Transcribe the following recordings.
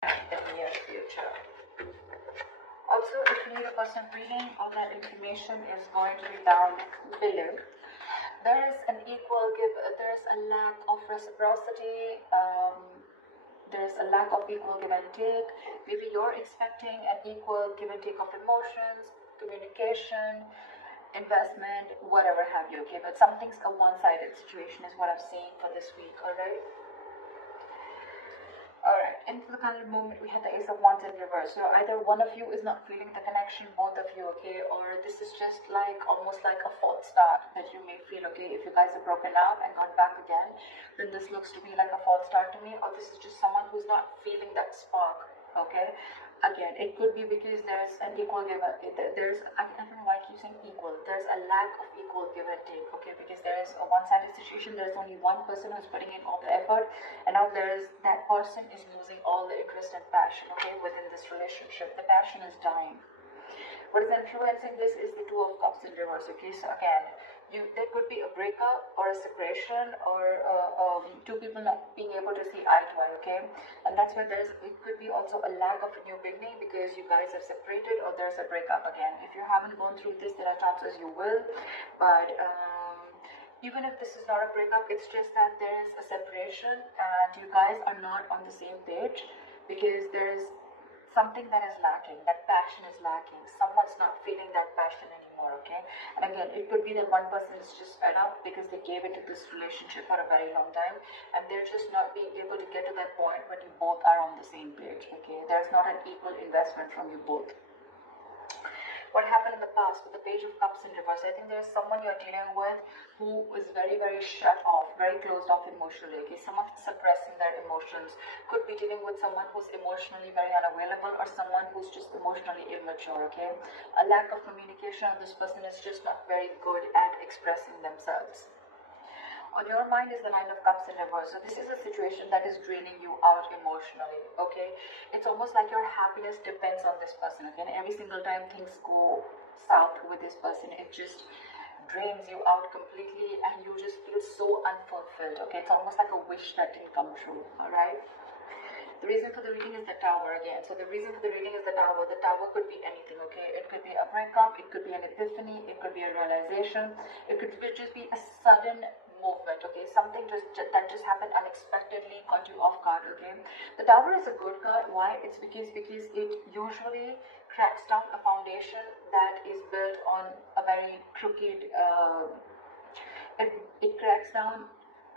in the near future. Also, if you need a personal reading, all that information is going to be down below. There is an equal give, there is a lack of reciprocity, there is a lack of equal give and take. Maybe you're expecting an equal give and take of emotions, communication, investment, whatever have you, okay? But something's a one-sided situation is what I'm seeing for this week, alright? Alright, into the kind of moment we had the Ace of Wands in reverse. So either one of you is not feeling the connection, both of you, okay? Or this is just like almost like a false start that you may feel, okay? If you guys have broken up and gone back again, then this looks to be like a false start to me. Or this is just someone who's not feeling that spark, okay? Again, it could be because there's an equal give and there's, I don't know why I keep saying equal. There's a lack of equal give and take, okay? Because there is a one-sided situation. There's only one person who's putting in all the effort, and now there's that person is losing all the interest and passion, okay, within this relationship. The passion is dying. What is influencing this is the Two of Cups in reverse, okay? So again, there could be a breakup or a separation or two people not being able to see eye to eye, okay? And that's why it could be also a lack of a new beginning because you guys have separated or there's a breakup again. If you haven't gone through this, there are chances you will, but even if this is not a breakup, it's just that there is a separation and you guys are not on the same page because there is something that is lacking, that passion is lacking. Someone's not feeling that passion anymore, okay? And again, it could be that one person is just fed up because they gave it to this relationship for a very long time and they're just not being able to get to that point when you both are on the same page, okay? There's not an equal investment from you both. What happened in the past with the Page of Cups in reverse? I think there's someone you're dealing with who is very, very shut off, very closed off emotionally. Okay, someone suppressing their emotions. Could be dealing with someone who's emotionally very unavailable or someone who's just emotionally immature. Okay, a lack of communication. This person is just not very good at expressing themselves. On your mind is the Nine of Cups in reverse. So this is a situation that is draining you out emotionally, okay? It's almost like your happiness depends on this person, okay? And every single time things go south with this person, it just drains you out completely and you just feel so unfulfilled, okay? It's almost like a wish that didn't come true, all right? The reason for the reading is the Tower again. So the reason for the reading is the Tower. The Tower could be anything, okay? It could be a breakup, it could be an epiphany, it could be a realization, it could just be a sudden movement, okay? Something that just happened unexpectedly, caught you off guard, okay? The Tower is a good card. Why? It's because it usually cracks down a foundation that is built on a very crooked, it cracks down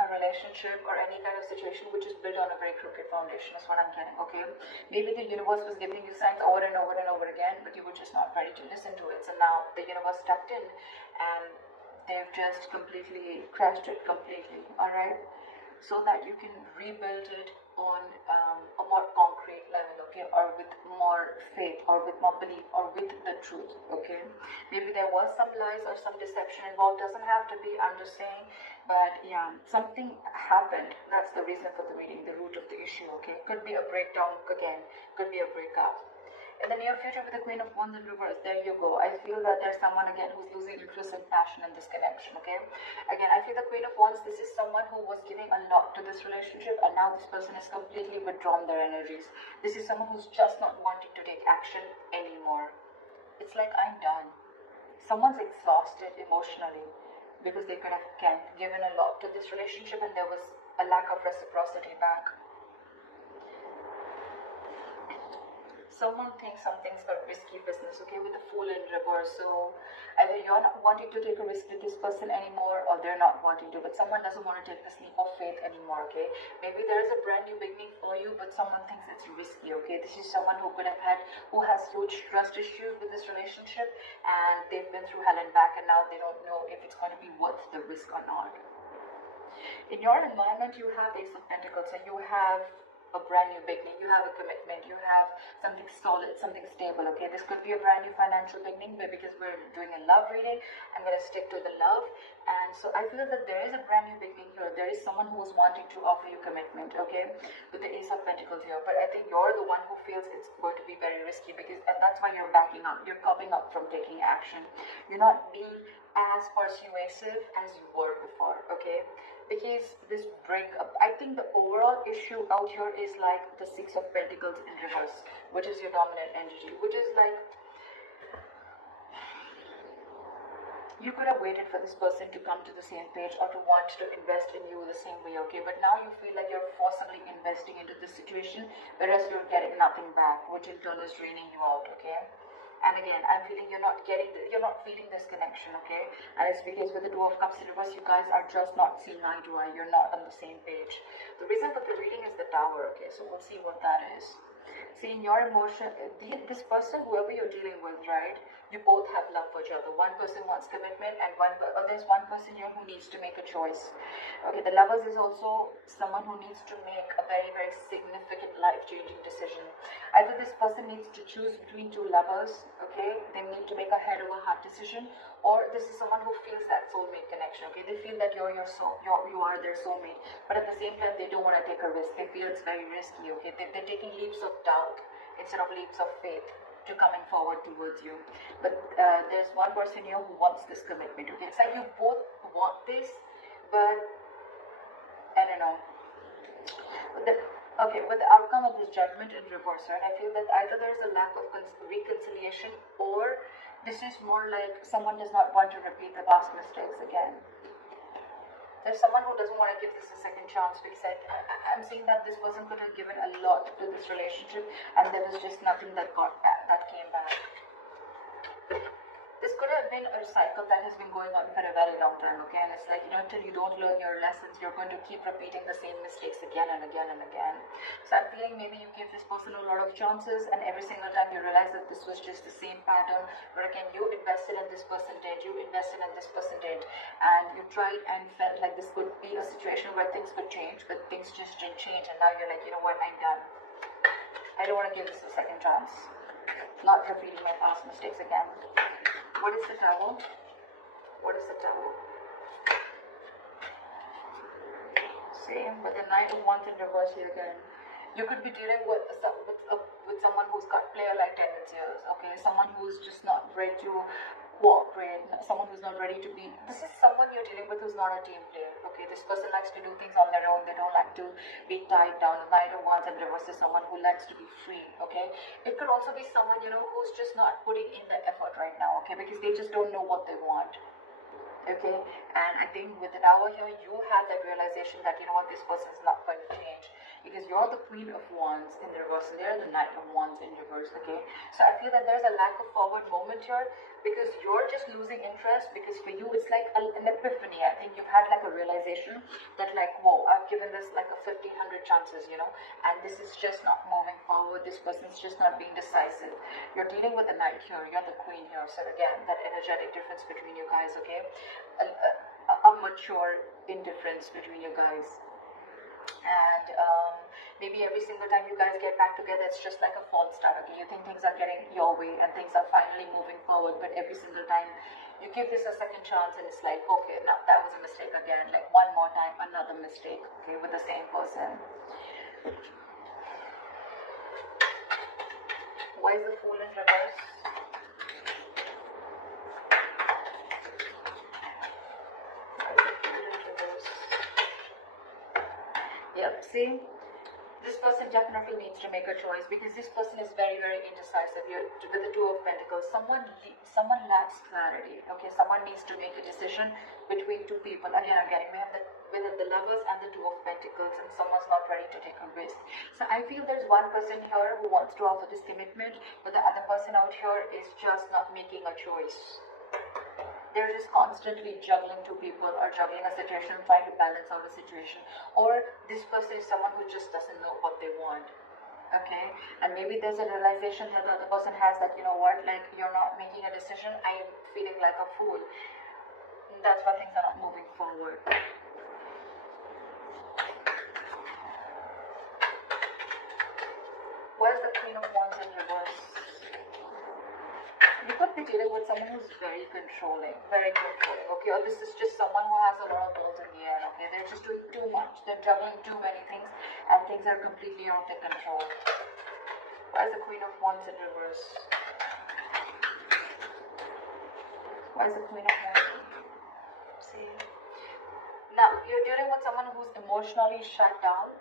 a relationship or any kind of situation which is built on a very crooked foundation is what I'm getting, okay? Maybe the universe was giving you signs over and over and over again, but you were just not ready to listen to it. So now the universe stepped in and they've just completely crashed it completely, alright? So that you can rebuild it on a more concrete level, okay, or with more faith, or with more belief, or with the truth, okay? Maybe there was some lies or some deception involved, doesn't have to be, I'm just saying, but yeah, something happened. That's the reason for the reading, the root of the issue, okay? Could be a breakdown again, could be a breakup. In the near future with the Queen of Wands in reverse, there you go. I feel that there's someone again who's losing interest and passion in this connection, okay? Again, I feel the Queen of Wands, this is someone who was giving a lot to this relationship and now this person has completely withdrawn their energies. This is someone who's just not wanting to take action anymore. It's like, I'm done. Someone's exhausted emotionally because they could have given a lot to this relationship and there was a lack of reciprocity back. Someone thinks something's a risky business, okay, with the Fool in reverse. So either you're not wanting to take a risk with this person anymore or they're not wanting to, but someone doesn't want to take the leap of faith anymore, okay? Maybe there is a brand new beginning for you, but someone thinks it's risky, okay? This is someone who has huge trust issues with this relationship and they've been through hell and back and now they don't know if it's going to be worth the risk or not. In your environment, you have Ace of Pentacles, so you have a brand new beginning, you have a commitment, you have something solid, something stable, okay? This could be a brand new financial beginning, but because we're doing a love reading, I'm going to stick to the love. And so I feel that there is a brand new beginning here. There is someone who is wanting to offer you commitment, okay? With the Ace of Pentacles here. But I think you're the one who feels it's going to be very risky and that's why you're backing up. You're coping up from taking action. You're not being as persuasive as you were before, okay? because this I think the overall issue out here is like the Six of Pentacles in reverse, which is your dominant energy, which is like you could have waited for this person to come to the same page or to want to invest in you the same way, okay? But now you feel like you're forcibly investing into this situation, whereas you're getting nothing back, which in turn is draining you out, okay? And again, I'm feeling you're not feeling this connection, okay? And it's because with the Two of Cups in reverse, you guys are just not seeing eye to eye. You're not on the same page. The reason for the reading is the Tower, okay? So we'll see what that is. See, in your emotion, this person, whoever you're dealing with, right? You both have love for each other. One person wants commitment, and there's one person here who needs to make a choice. Okay, the Lovers is also someone who needs to make a very, very significant life-changing decision. Either this person needs to choose between two lovers, okay? They need to make a head-over-heart decision, or this is someone who feels that soulmate connection, okay? They feel that you are their soulmate, but at the same time, they don't want to take a risk. They feel it's very risky, okay? They're taking leaps of doubt instead of leaps of faith to coming forward towards you. But there's one person here who wants this commitment, okay? It's like you both want this, but I don't know. With the outcome of this Judgment in reverse, right? I feel that either there's a lack of reconciliation, or this is more like someone does not want to repeat the past mistakes again. There's someone who doesn't want to give this a second chance, because I'm seeing that this person could have given a lot to this relationship, and there was just nothing that came back. This could have been a cycle that has been going on for a very long time, okay? And it's like, until you don't learn your lessons, you're going to keep repeating the same mistakes again and again and again. So I'm feeling maybe you gave this person a lot of chances, and every single time you realize that this was just the same pattern, where again, you invested in this person did, you invested in this person did, and you tried and felt like this could be a situation where things could change, but things just didn't change, and now you're like, you know what, I'm done. I don't want to give this a second chance. Not repeating my past mistakes again. What is the Tower? What is the Tower? See, with the Knight of Wands in reverse here again. You could be dealing with someone who's got player-like tendencies, okay? Someone who's just not ready to cooperate, someone who's not ready to be... This is someone you're dealing with who's not a team player, okay? This person likes to do things on their own. They don't like to be tied down. The Knight of Wands in reverse is someone who likes to be free, okay? It could also be someone, who's just not putting in the effort right now, okay? Because they just don't know what they want. Okay, and I think with the Tower here, you have that realization that, this person is not going to change, because you're the Queen of Wands in the reverse, and they're the Knight of Wands in reverse, okay? So I feel that there's a lack of forward moment here, because you're just losing interest, because for you, it's like an epiphany. I think you've had like a realization that like, whoa, I've given this like a 1,500 chances, and this is just not moving forward. This person's just not being decisive. You're dealing with the Knight here, you're the Queen here, so again, that energetic difference between you guys, okay? A mature indifference between you guys. And maybe every single time you guys get back together, it's just like a false start, okay? You think things are getting your way and things are finally moving forward, but every single time you give this a second chance, and it's like, okay, now that was a mistake again, like one more time, another mistake, okay, with the same person. Why is the Fool in reverse? Yep, see, this person definitely needs to make a choice, because this person is very, very indecisive. You're with the Two of Pentacles. Someone lacks clarity, okay? Someone needs to make a decision between two people. Again, we have within the Lovers and the Two of Pentacles, and someone's not ready to take a risk. So I feel there's one person here who wants to offer this commitment, but the other person out here is just not making a choice. They're just constantly juggling two people, or juggling a situation, trying to balance out a situation. Or this person is someone who just doesn't know what they want, okay? And maybe there's a realization that the other person has that, like, you're not making a decision, I'm feeling like a fool. That's why things are not moving forward. Where's the Queen of Wands in reverse? You could be dealing with someone who's very controlling, okay? Or this is just someone who has a lot of balls in the air, okay? They're just doing too much, they're juggling too many things, and things are completely out of their control. Why is the Queen of Wands in reverse? Why is the Queen of Wands? See? Now, you're dealing with someone who's emotionally shut down,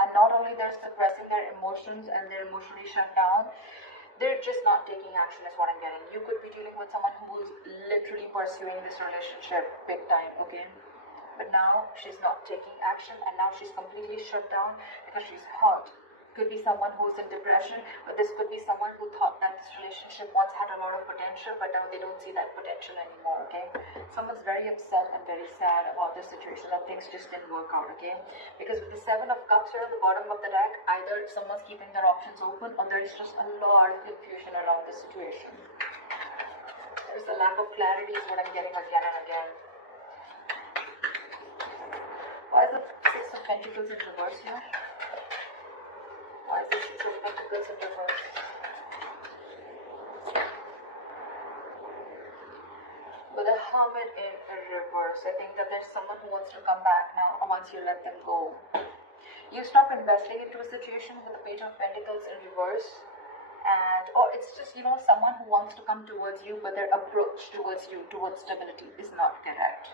and not only they're suppressing their emotions and they're emotionally shut down, they're just not taking action is what I'm getting. You could be dealing with someone who's literally pursuing this relationship big time, okay? But now she's not taking action, and now she's completely shut down because she's hurt. Could be someone who's in depression, but this could be someone who thought that this relationship once had a lot of potential, but now they don't see that potential anymore, okay? Someone's very upset and very sad about this situation, that things just didn't work out, okay? Because with the Seven of Cups here at the bottom of the deck, either someone's keeping their options open, or there is just a lot of confusion around the situation. There's a lack of clarity is what I'm getting again and again. Why is the Six of Pentacles in reverse here? Why is the Six of Pentacles in reverse? With the Hermit in reverse, I think that there's someone who wants to come back now once you let them go. You stop investing into a situation with the Page of Pentacles in reverse, and or it's just, you know, someone who wants to come towards you, but their approach towards you, towards stability, is not correct.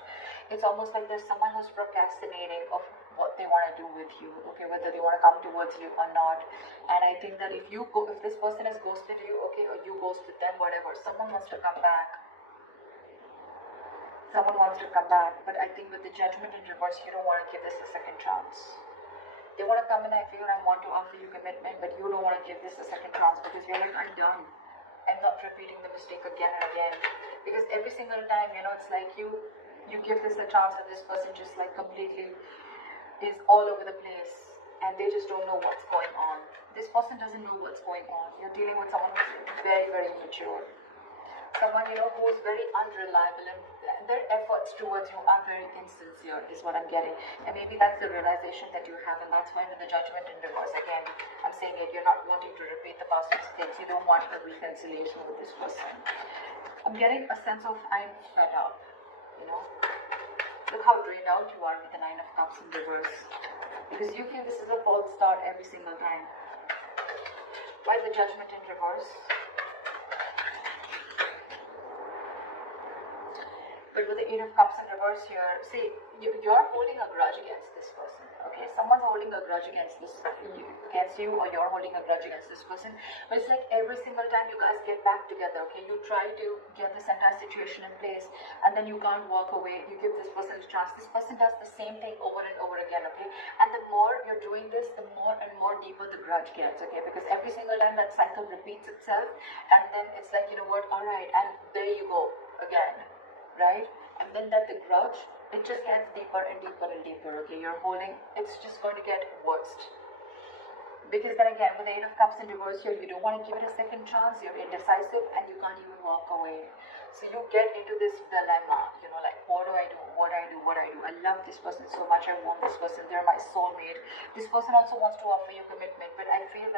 It's almost like there's someone who's procrastinating of what they want to do with you, okay, whether they want to come towards you or not. And I think that if this person has ghosted you, okay, or you ghosted them, whatever, someone wants to come back. Someone wants to come back, but I think with the Judgment in reverse, you don't want to give this a second chance. They want to come in, I feel, and want to offer you commitment, but you don't want to give this a second chance because you're like, I'm done. I'm not repeating the mistake again and again. Because every single time, you know, it's like you give this a chance and this person just like completely is all over the place and they just don't know what's going on. This person doesn't know what's going on. You're dealing with someone who's very, very immature. Someone, you know, who's very unreliable, and their efforts towards you are very insincere is what I'm getting. And maybe that's the realization that you have, and that's why with the Judgment in reverse, again, I'm saying it, you're not wanting to repeat the past mistakes. You don't want a reconciliation with this person. I'm getting a sense of I'm fed up, you know. Look how drained out you are with the Nine of Cups in reverse. Because you feel this is a false start every single time. Why the Judgment in reverse? But with the Eight of Cups in reverse here, see, you're holding a grudge against this person, okay? Someone's holding a grudge against you, or you're holding a grudge against this person. But it's like every single time you guys get back together, okay, you try to get this entire situation in place, and then you can't walk away. You give this person a chance. This person does the same thing over and over again, okay? And the more you're doing this, the more and more deeper the grudge gets, okay? Because every single time that cycle repeats itself, and then it's like, you know what, all right, and there you go again. Right? And then that the grudge, it just gets deeper and deeper and deeper, okay? You're holding, it's just going to get worse. Because then again, with the Eight of Cups in reverse here, you don't want to give it a second chance, you're indecisive, and you can't even walk away. So you get into this dilemma, you know, like, what do I do? What do I do? What do I do? I love this person so much, I want this person, they're my soulmate. This person also wants to offer you commitment, but I feel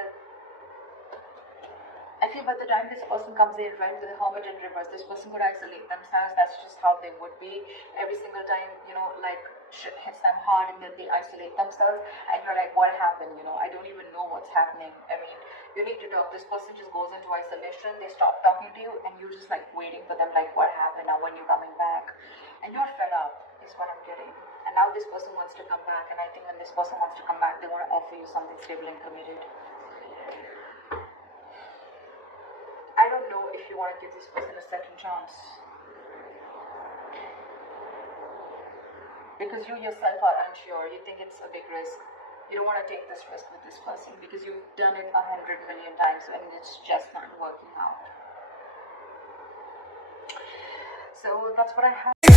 by the time this person comes in, right, with the Hermit in reverse, this person would isolate themselves. That's just how they would be. Every single time, you know, like, shit hits them hard and then they isolate themselves. And you're like, what happened? You know, I don't even know what's happening. I mean, you need to talk. This person just goes into isolation. They stop talking to you and you're just like waiting for them, like, what happened? Now when you're coming back? And you're fed up is what I'm getting. And now this person wants to come back. And I think when this person wants to come back, they want to offer you something stable and committed. I don't know if you want to give this person a second chance. Because you yourself are unsure. You think it's a big risk. You don't want to take this risk with this person because you've done it 100 million times and it's just not working out. So that's what I have.